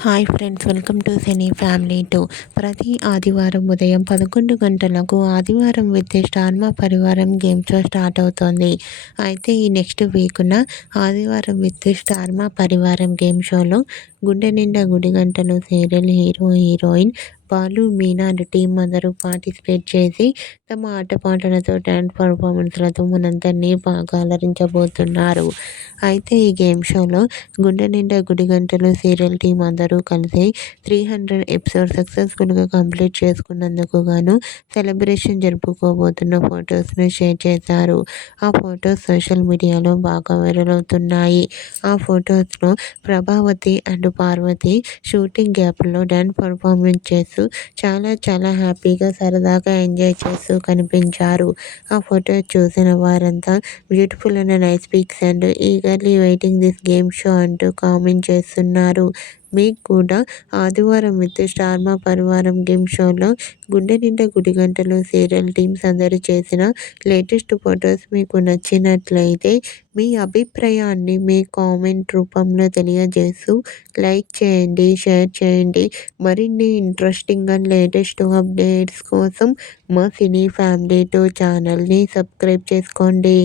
Hi friends, welcome to cine family 2. ప్రతి ఆదివారం ఉదయం 11 గంటలకు ఆదివారం విత్ స్టార్ మా పరివారం గేమ్ షో స్టార్ట్ అవుతోంది. అయితే ఈ నెక్స్ట్ వీక్న ఆదివారం విత్ స్టార్ మా పరివారం గేమ్ షోలో గుండె నిండా గుడి గంటలు serial hero heroine Balu Meena and team అందరూ పార్టిసిపేట్ చేసి తమ ఆటపాటలతో డ్యాన్స్ పర్ఫార్మెన్స్లతో మనందరినీ బాగా అలరించబోతున్నారు. అయితే ఈ గేమ్ షోలో గుండె నిండా గుడి గంటలు సీరియల్ టీం అందరూ కలిసి 300 ఎపిసోడ్ సక్సెస్ఫుల్గా కంప్లీట్ చేసుకున్నందుకు గాను సెలబ్రేషన్ జరుపుకోబోతున్న ఫొటోస్ను షేర్ చేశారు. ఆ ఫొటోస్ సోషల్ మీడియాలో బాగా వైరల్ అవుతున్నాయి. ఆ ఫొటోస్లో ప్రభావతి అండ్ పార్వతి షూటింగ్ గ్యాప్లో డ్యాన్స్ పర్ఫార్మెన్స్ చేస్తూ చాలా హ్యాపీగా సరదాగా ఎంజాయ్ చేస్తూ కనిపించారు. ఆ ఫొటో చూసిన వారంతా beautiful and nice pics and eagerly waiting this game show అంటూ కామెంట్ చేస్తున్నారు. మీకు కూడా ఆదివారం విత్ స్టార్ మా పరివారం గేమ్ షోలో గుండె నిండా గుడి గంటలు సీరియల్ టీమ్స్ అందరూ చేసిన లేటెస్ట్ ఫొటోస్ మీకు నచ్చినట్లయితే మీ అభిప్రాయాన్ని మీ కామెంట్ రూపంలో తెలియజేస్తూ లైక్ చేయండి, షేర్ చేయండి. మరిన్ని ఇంట్రెస్టింగ్ అండ్ లేటెస్ట్ అప్డేట్స్ కోసం మా సినీ ఫ్యామిలీ 2 ఛానల్ని సబ్స్క్రైబ్ చేసుకోండి.